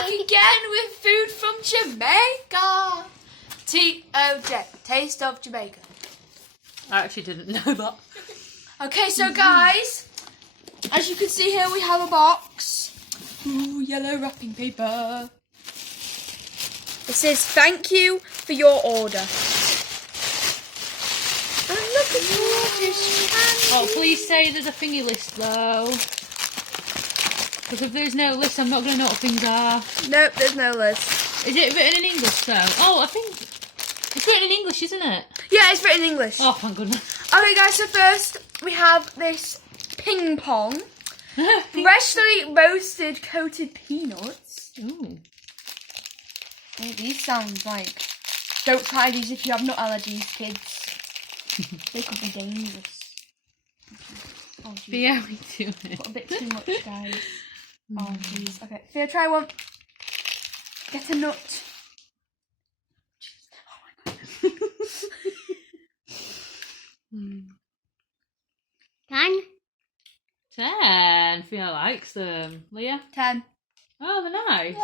back again with food from Jamaica. T-O-J, Taste of Jamaica. I actually didn't know that. Okay, so guys, as you can see here, we have a box. Ooh, yellow wrapping paper. It says, thank you for your order. I'm looking for this. Oh, please say there's a thingy list though. Because if there's no list, I'm not going to know what things are. Nope, there's no list. Is it written in English though? Oh, I think it's written in English, isn't it? Yeah, it's written in English. Oh, thank goodness. Okay, guys, so first we have this ping pong. Freshly roasted coated peanuts. Ooh. Oh, these sound like... Don't try these if you have nut allergies, kids. They could be dangerous. Oh, jeez. Yeah, we do it. Put a bit too much, guys. Oh, jeez. Okay, Fia, try one. Get a nut. Oh, my God. 10. Fia likes them. Leah? 10. Oh, they're nice.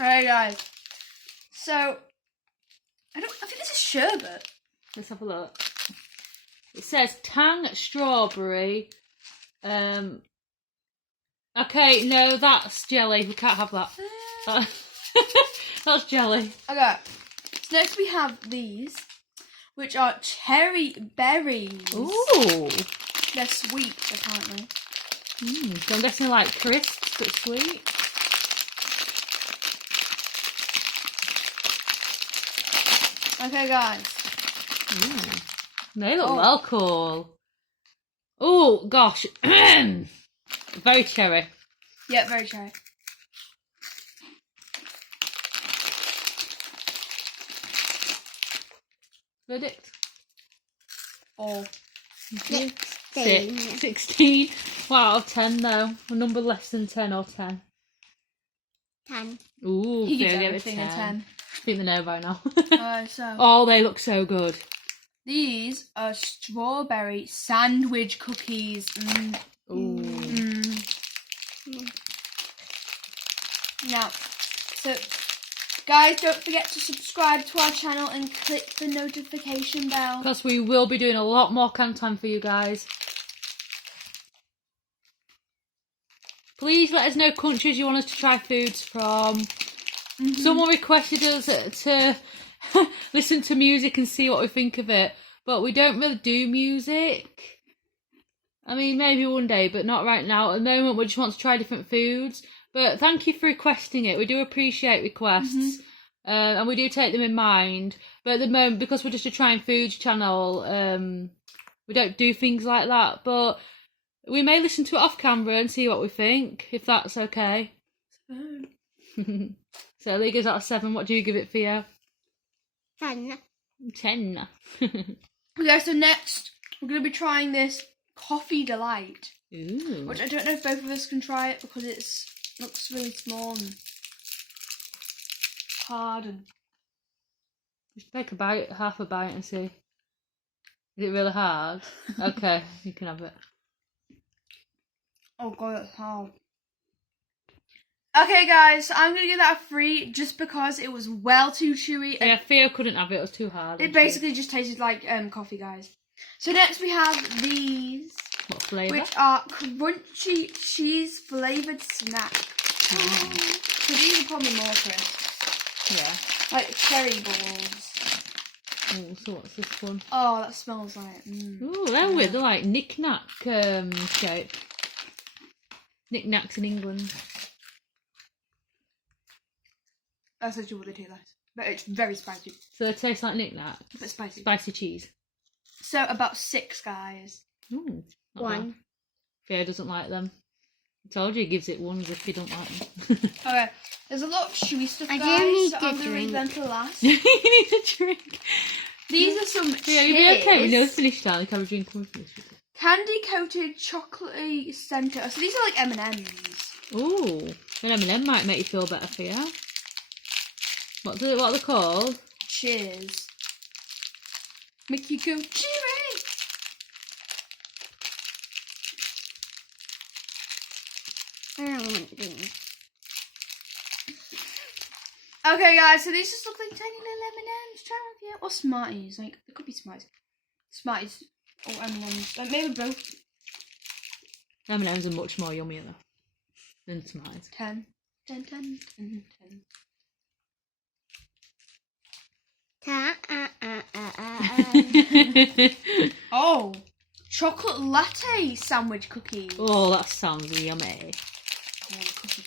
Alright, guys. So, I think this is sherbet. Let's have a look. It says tang strawberry. Okay, no, that's jelly. We can't have that. That's jelly. Okay. So next we have these, which are cherry berries. Ooh. They're sweet, apparently. So I'm guessing like crisps, but sweet. Okay, guys. They look well cool. Oh, gosh. Very cherry. Yeah, very cherry. Verdict? Oh. 16. Wow, out of 10 though. A number less than 10 or 10. 10. Ooh, He gives Fia gave it everything a 10. I think they know by now. So Oh, they look so good. these are strawberry sandwich cookies. Ooh. Now, so guys, don't forget to subscribe to our channel and click the notification bell. Because we will be doing a lot more can time for you guys. Please let us know countries you want us to try foods from. Someone requested us to listen to music and see what we think of it. But we don't really do music. I mean, maybe one day, but not right now. At the moment, we just want to try different foods. But thank you for requesting it. We do appreciate requests. And we do take them in mind. But at the moment, because we're just a trying foods channel, we don't do things like that. But we may listen to it off camera and see what we think, if that's okay. So, Lee goes out of 7. What do you give it, Theo? 10. 10. Okay, so next we're going to be trying this Coffee Delight. Ooh. Which I don't know if both of us can try it because it looks really small and hard. And Just take a bite, half a bite and see. Is it really hard? Okay, you can have it. oh god, it's hard. Okay, guys, so I'm going to give that a 3 just because it was well too chewy. Yeah, Theo couldn't have it. It was too hard. It basically just tasted like coffee, guys. So next we have these, What flavour? which are crunchy cheese flavoured snacks. So these are probably more crisps. Yeah. Like cherry balls. Ooh, so what's this one? Oh, that smells like... Ooh, they're weird. They're like knick-knack shape. Knick-knacks in England. That's actually what they taste like. But it's very spicy. So they taste like knick-knacks? But spicy. Spicy cheese. So about 6, guys. Ooh, not 1. bad. Theo doesn't like them. I told you he gives it 1s if he don't like them. Okay, there's a lot of chewy stuff, I do guys, need so to I'm going to leave drink. them to last. You need a drink. These are some Yeah, you'll be okay. We know it's finished now. You can have a drink when we finish with it. candy coated chocolatey centre. So these are like M&Ms. Ooh, an M&M might make you feel better, Theo. What are they called? Cheers. Make you go cheery. I don't want things. Okay, guys, so these just look like tiny little M&Ms. Try one of you. Or Smarties. Like, it could be Smarties. Smarties or M&Ms. Like, maybe both. M&M's are much more yummier though than Smarties. 10. 10, 10, 10, 10. Oh, chocolate latte sandwich cookies. Oh, that sounds yummy. I want a cookie.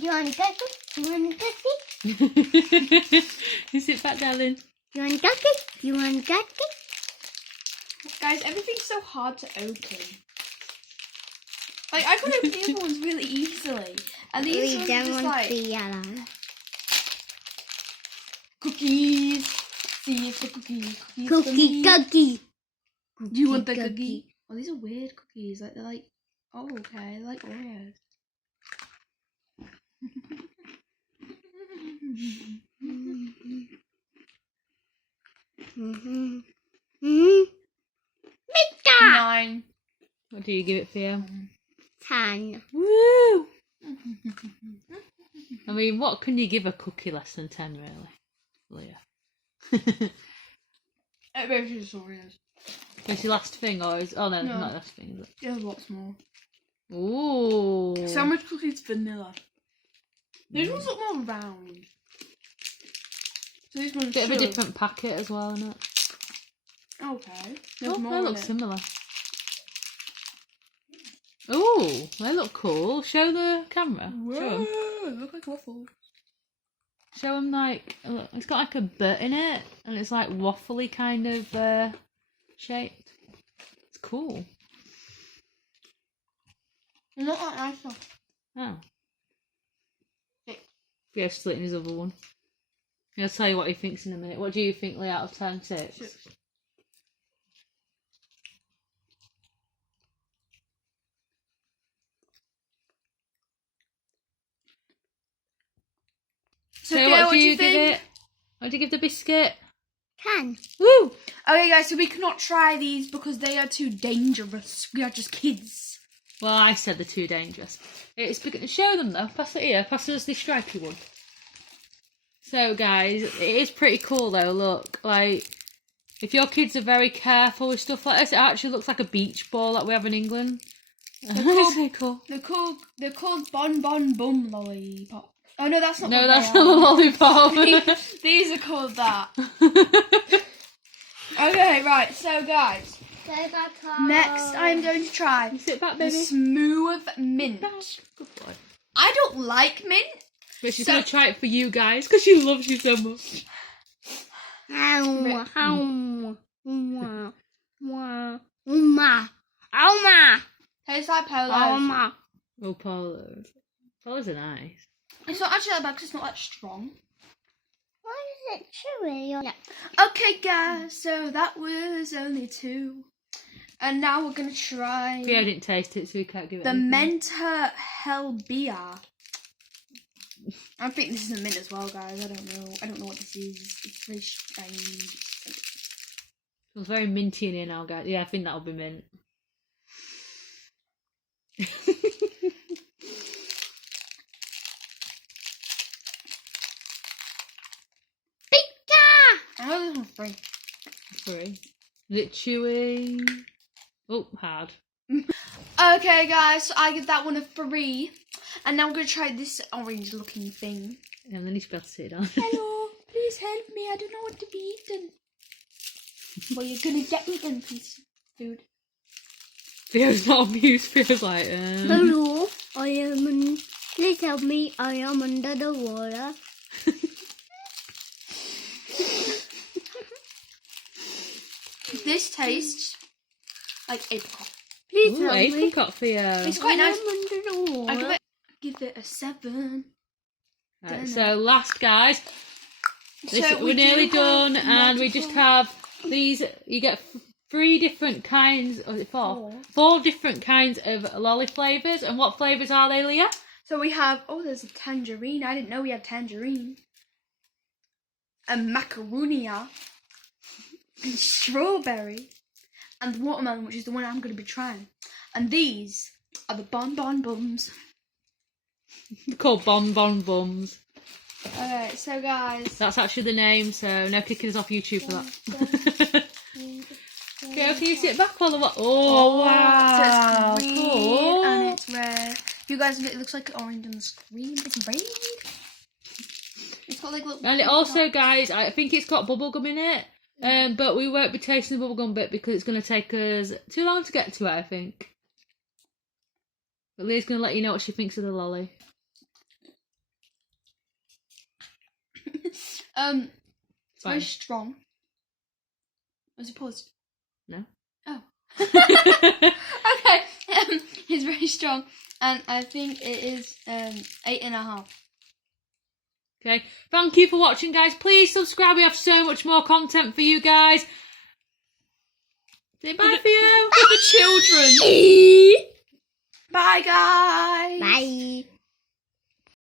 You want a cookie? You want a cookie? You sit back, darling. You want a cookie? You want a cookie? Guys, everything's so hard to open. Like, I could open the other ones really easily. And these ones are just like... yellow. Cookies. See if the cookies for me. Cookie. Do you want the cookie? Oh, these are weird cookies. Like, they're like... Oh, okay. They're like Oreos. Pizza! 9. What do you give it for you? 10. Woo! I mean, what can you give a cookie less than 10, really? Leah. Maybe it's Oreos. Is your last thing, or is... Oh, no, No. not last thing, is it? There's lots more. Ooh. Sandwich cookies vanilla. These ones look more round. So these ones Bit of a should- different packet as well, isn't it? Okay. There's Oh, more they in look it. similar. Oh, they look cool. Show the camera. Show 'em. Whoa, they look like waffles. Show them like it's got like a bit in it, and it's like waffly kind of shaped. It's cool. They're not like nice stuff. Oh. Six. Yeah, splitting his other one. I'll tell you what he thinks in a minute. What do you think, Lee, out of 10? 6? 6. So, So what do you give think? it? What do you give the biscuit? 10. Woo! Okay, guys, so we cannot try these because they are too dangerous. We are just kids. Well, I said they're too dangerous. Show them though. Pass it here. Pass us the stripy one. So, guys, it is pretty cool though. Look, like if your kids are very careful with stuff like this, it actually looks like a beach ball that we have in England. They're called, so cool. they're called Bon Bon Bum Lollipop. Oh no, that's not. No, what that's they not a are. lollipop. These are called that. Okay, right. So, guys, next I'm going to try Sit back, the baby. smooth mint. Good boy. I don't like mint. But she's So- gonna try it for you guys because she loves you so much. Tastes like Polos. Oh, Polo. Polos are nice. It's not actually that bad because it's not that strong. Why is it chewy? Okay, guys, so that was only 2. And now we're going to try Theo didn't taste it, so we can't give it the anything. Menta Helbia. I think this is a mint as well, guys. I don't know what this is. It's very strange. It's very minty in here now, guys. Yeah, I think that'll be mint. Oh, this one's free. Sorry. Is it chewy? Oh, hard. Okay, guys, so I give that one a 3. And now we're going to try this orange looking thing. And then he's got to sit down. Hello, please help me. I don't know what to be eaten. Well, you're going to get eaten, piece of food. Theo's not amused. Theo's like, Hello, please help me. I am under the water. This tastes like apricot. Please Ooh, help me. apricot for you. It's quite I nice. am under the I water. give it a 7. Right, so last, guys. So We're nearly do have done, and we just have these. You get 3 different kinds. Or is it 4? 4 different kinds of lolly flavours. And what flavours are they, Leah? So we have, oh, there's a tangerine. I didn't know we had tangerine. A macaronia. And strawberry. And watermelon, which is the one I'm going to be trying. And these are the Bon Bums. They're called Bon Bums. Alright, so guys. That's actually the name, so no kicking us off YouTube for that. Okay, can you sit back while the Oh, wow. So it's green Cool. and it's red. You guys, it looks like orange on the screen, but it's red. It's got like little. And it also, guys, I think it's got bubblegum in it. But we won't be tasting the bubblegum bit because it's going to take us too long to get to it, I think. But Leah's going to let you know what she thinks of the lolly. It's Fine. very strong. Was it paused? No. Oh. Okay. It's very strong, and I think it is 8.5. Okay, thank you for watching, guys. Please subscribe. We have so much more content for you guys. Say bye for you. For the children. Bye, guys. Bye.